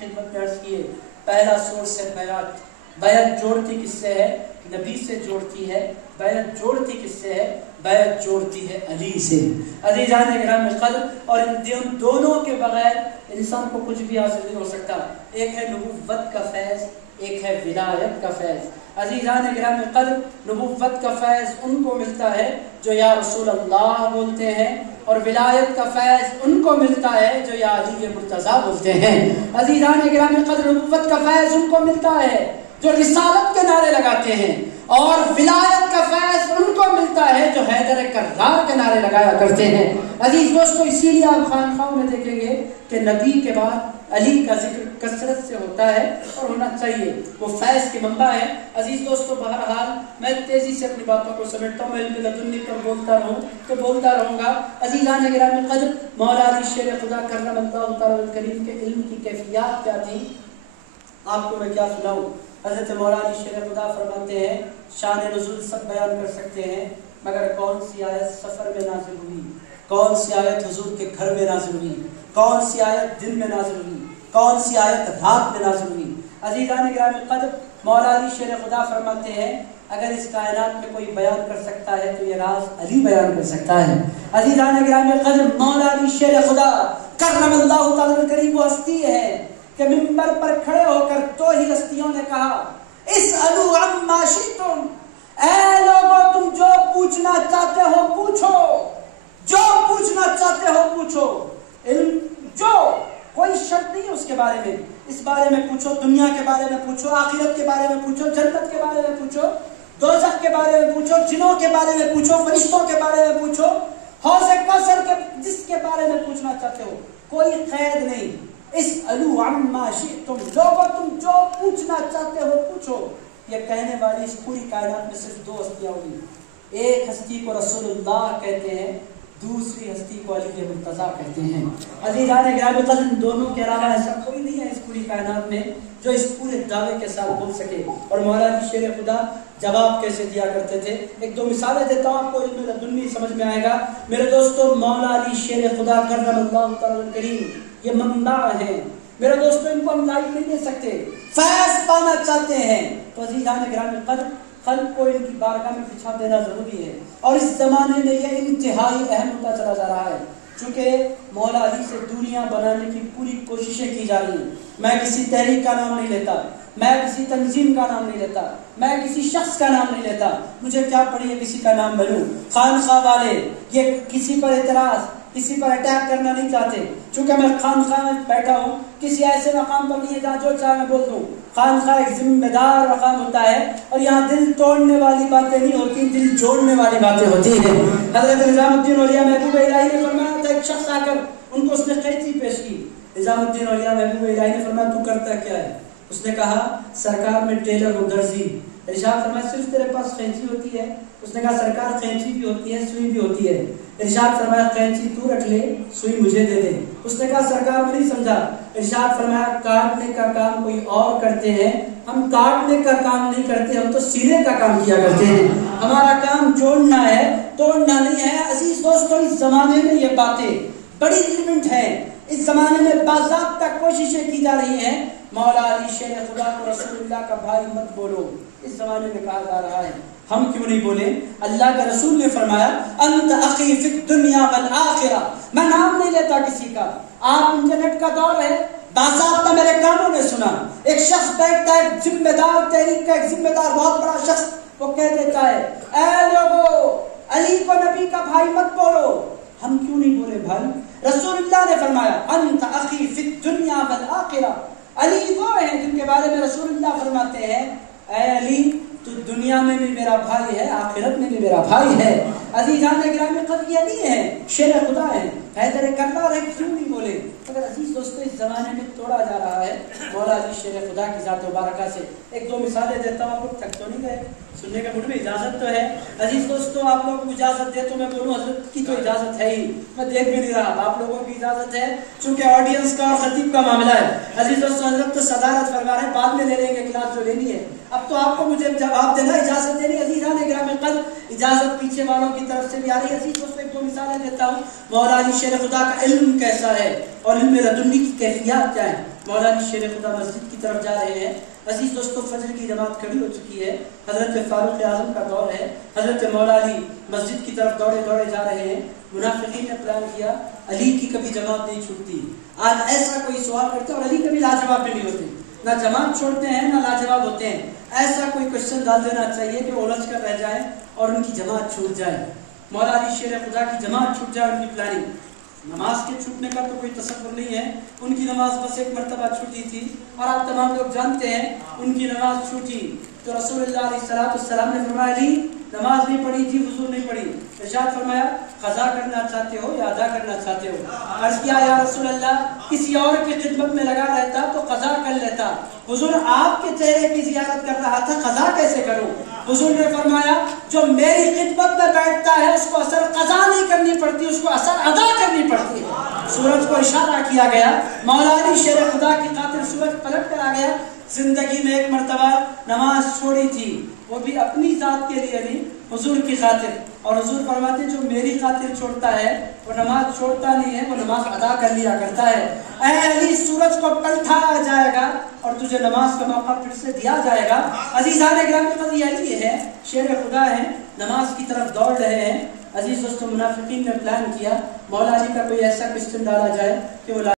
کی خدمت میں عرض کیے، پہلا سورس ہے بیعت۔ بیعت جوڑتی کس سے ہے؟ نبی سے جوڑتی ہے۔ بیعت جوڑتی کس سے ہے؟ بیعت جوڑتی ہے علی سے۔ عزیزان اکرام قدر، اور ان دونوں کے بغیر انسان کو کچھ بھی حاصل نہیں ہو سکتا۔ ایک ہے نبوت کا فیض، ایک ہے ولایت کا فیض۔ عزیزان اکرام قدر، نبوت کا فیض ان کو ملتا ہے جو یا رسول اللہ بولتے ہیں، اور ولایت کا فیض ان کو ملتا ہے جو یا علی مرتضیٰ بولتے ہیں۔ عزیزان اکرام قدر، نبوت کا فیض ان کو ملتا ہے جو رسالت کے نعرے لگاتے ہیں، اور ولایت کا فیض ان کو ملتا ہے جو حیدر کرار کے نعرے لگایا کرتے ہیں۔ عزیز دوستو، اسی لیے آپ خانقاہوں میں دیکھیں گے کہ نبی کے بعد علی کا ذکر کثرت سے ہوتا ہے اور ہونا چاہیے، وہ فیض کے منبع ہے۔ عزیز دوستو، بہرحال میں تیزی سے اپنی باتوں کو سمیٹتا ہوں، میں علم لدنی پر بولتا رہوں تو بولتا رہوں گا۔ عزیزان گرامی قدر، مولا علی شیر خدا کرم اللہ تعالی الکریم کے علم کی کیفیات کیا تھی، آپ کو میں کیا سناؤں۔ حضرت مولا علی شیر خدا فرماتے ہیں شان نزول سب بیان کر سکتے ہیں، مگر کون سی آیت سفر میں نازل ہوئی، کون سی آیت حضور کے گھر میں نازل ہوئی، کون سی آیت دن میں نازل ہوئی، کون سی آیت رات میں نازل ہوئی۔ عزیزان گرامی قدر، مولا علی شیر خدا فرماتے ہیں اگر اس کائنات میں کوئی بیان کر سکتا ہے تو یہ راز علی بیان کر سکتا ہے۔ عزیزان گرامی قدر، مولا علی شیر خدا کرم اللہ تعالی الکریم وہ ہستی ہے کہ منبر پر کھڑے ہو کر دو ہی ہستیوں نے کہا اسألوا عما شئتم، اے لوگوں تم جو پوچھنا چاہتے ہو پوچھو، جو پوچھنا چاہتے ہو پوچھو، علم جو کوئی شرط نہیں ہے اس کے بارے میں، اس بارے میں پوچھو، دنیا کے بارے میں پوچھو، آخرت کے بارے میں پوچھو، جنت کے بارے میں پوچھو، دوزخ کے بارے میں پوچھو، جنوں کے بارے میں پوچھو، فرشتوں کے بارے میں پوچھو، حوض کوثر کے جس کے بارے میں پوچھنا چاہتے ہو، کوئی قید نہیں۔ اسألوا عما شئتم، لوگوں تم جو پوچھنا چاہتے ہو پوچھو۔ یہ کہنے والی اس پوری کائنات میں صرف دو ہستیاں ہوئی، ایک ہستی کو رسول اللہ کہتے ہیں، دوسری ہستی کو علی مرتضیٰ کہتے ہیں۔ عزیزان گرامی قدر، دونوں کے علاوہ ایسا کوئی نہیں ہے اس پوری کائنات میں جو اس پورے دعوے کے ساتھ بول سکے۔ اور مولا علی شیر خدا جواب کیسے دیا کرتے تھے، ایک دو مثالیں دیتا ہوں آپ کو، علم لدنی سمجھ میں آئے گا۔ میرے دوستو، مولا علی شیر خدا کرم اللہ تعالی الکریم یہ منبع ہیں میرے دوستو، ان کو ہم لائٹ نہیں دے سکتے۔ فیض پانا چاہتے ہیں تو عزیزان گرامی قدر خلق کو ان کی بارگاہ میں بچھا دینا ضروری ہے، اور اس زمانے میں یہ انتہائی اہم ہوتا چلا جا رہا ہے، چونکہ مولا علی سے دوریاں بنانے کی پوری کوششیں کی جا رہی ہیں۔ میں کسی تحریک کا نام نہیں لیتا، میں کسی تنظیم کا نام نہیں لیتا، میں کسی شخص کا نام نہیں لیتا، مجھے کیا پڑی ہے کسی کا نام بنوں۔ خانقاہ والے یہ کسی پر اعتراض، کسی پر اٹیک کرنا نہیں چاہتے، چونکہ میں خانقاہ میں بیٹھا ہوں، کسی ایسے مقام پر نہیں ہے جہاں جو چاہے میں بول دوں۔ خانقاہ ایک ذمہ دار مقام ہوتا ہے، اور یہاں دل توڑنے والی باتیں نہیں ہوتی، دل جوڑنے والی باتیں ہوتی ہیں۔ حضرت نظام الدین اولیاء محبوب الہی نے فرمایا تھا، ایک شخص آ کر ان کو اس نے قیچی پیش کی، نظام الدین اولیاء محبوب الہی نے فرمایا تو کرتا کیا ہے؟ اس نے کہا سرکار میں ٹیلر ہوں، درزی۔ ارشاد فرمایا صرف تیرے پاس قینچی ہوتی ہے؟ اس نے کہا سرکار قینچی بھی ہوتی ہے، سوئی بھی ہوتی ہے۔ ارشاد فرمایا قینچی تو رکھ لے، سوئی مجھے دے دے۔ اس نے کہا سرکار میں نہیں سمجھا۔ ارشاد فرمایا کاٹنے کا کام کوئی اور کرتے ہیں، ہم کاٹنے کا کام نہیں کرتے، ہم تو سینے کا کام کیا کرتے ہیں، ہمارا کام جوڑنا ہے، توڑنا نہیں ہے۔ عزیز دوستو، اس زمانے میں یہ باتیں بڑی ریلیونٹ ہیں، اس زمانے میں باضابطہ کوششیں کی جا رہی ہیں۔ مولا علی شیر خدا کو رسول اللہ کا بھائی مت بولو، اس زمانے میں کہا جا رہا ہے، ہم کیوں نہیں بولیں؟ اللہ کے رسول نے فرمایا انت اخی فی الدنیا والآخرہ، میں نام نہیں لیتا کسی کا۔ آپ انٹرنیٹ کا دور ہے، باضابطہ میرے کانوں نے سنا، ایک شخص بیٹھتا ہے، ایک ذمہ دار تحریک کا ایک ذمہ دار بہت بڑا شخص، وہ کہہ دیتا ہے اے لوگو علی کو نبی کا بھائی مت بولو۔ ہم کیوں نہیں بولے بھائی؟ رسول اللہ نے فرمایا انت اخی فی الدنیا والآخرہ، علی وہ ہیں جن کے بارے میں رسول اللہ فرماتے ہیں اے علی تو دنیا میں بھی میرا بھائی ہے، آخرت میں بھی میرا بھائی ہے۔ عزیزان گرامی قدر، یہ نہیں ہے شیر خدا ہے، حیدر کرار ہے، کیوں نہیں بولے؟ اگر عزیز دوستو اس زمانے میں توڑا جا رہا ہے مولا علی شیر خدا کی ذات مبارکہ سے۔ ایک دو مثالیں دیتا ہوں، آپ لوگ تھک تو نہیں گئے؟ سننے کے موڈ میں اجازت تو ہے؟ عزیز دوستو آپ لوگ کو اجازت دے تو میں بولوں، حضرت کی تو اجازت ہے ہی، میں دیکھ بھی نہیں رہا، آپ لوگوں کی اجازت ہے چونکہ آڈینس کا اور خطیب کا معاملہ ہے۔ عزیز دوستو حضرت تو صدارت فرما رہے ہیں، بعد میں لے لیں گے کلاس جو لینی ہے، اب تو آپ کو مجھے جواب دینا، اجازت دینی۔ عزیزان گرامی قدر، اجازت پیچھے والوں کی طرف سے بھی آ رہی ہے۔ عزیز دوستو ایک دو مثالیں دیتا ہوں، مولا علی شیر خدا کا علم کیسا ہے اور علم لدنی کی کیفیات کیا ہے۔ مولا علی شیر خدا مسجد کی طرف جا رہے ہیں۔ عزیز دوستو فجر کی جماعت کھڑی ہو چکی ہے، حضرت فاروق اعظم کا دور ہے، حضرت مولا علی مسجد کی طرف دوڑے دوڑے جا رہے ہیں۔ منافقین نے پلان کیا علی کی کبھی جماعت نہیں چھوٹتی، آج ایسا کوئی سوال کرتے اور علی کبھی لاجواب بھی نہیں ہوتے، نہ جماعت چھوڑتے ہیں نہ لاجواب ہوتے ہیں، ایسا کوئی کوشچن ڈال دینا چاہیے کہ وہ الجھ کر رہ جائے اور ان کی جماعت چھوٹ جائے، مولا علی شیر خدا کی جماعت چھوٹ جائے۔ ان کی پلاننگ، نماز کے چھوٹنے کا تو کوئی تصور نہیں ہے، ان کی نماز بس ایک مرتبہ چھوٹی تھی اور آپ تمام لوگ جانتے ہیں ان کی نماز چھوٹی تو رسول اللہ علیہ السلام نے فرمایا علی نماز نہیں پڑھی تھی، حضور نہیں پڑھی، ارشاد فرمایا قضا کرنا چاہتے ہو یا ادا کرنا چاہتے ہو؟ عرض کیا یا رسول اللہ کسی اور کی خدمت میں لگا رہتا تو قضا کر لیتا، حضور آپ کے چہرے کی زیارت کر رہا تھا، قضا کیسے کروں؟ حضور نے فرمایا جو میری خدمت میں بیٹھتا ہے اس کو اثر قضا نہیں کرنی پڑتی، اس کو اثر ادا کرنی پڑتی ہے۔ سورج کو اشارہ کیا گیا، مولا علی شیر خدا کی خاطر سورج پلٹ کر آ گیا، زندگی میں ایک مرتبہ نماز چھوڑی تھی، وہ بھی اپنی ذات کے لیے نہیں، حضور کی خاطر، اور حضور فرماتے جو میری خاطر چھوڑتا ہے وہ نماز چھوڑتا نہیں ہے، وہ نماز ادا کر لیا کرتا ہے۔ اے علی سورج کو پلٹایا جائے گا اور تجھے نماز کا موقع پھر سے دیا جائے گا۔ عزیزان گرامی قضیہ یہ ہے، شیر خدا ہے، نماز کی طرف دوڑ رہے ہیں۔ عزیز دوستو منافقین نے پلان کیا مولا علی کا کوئی ایسا کوسچن ڈالا جائے کہ وہ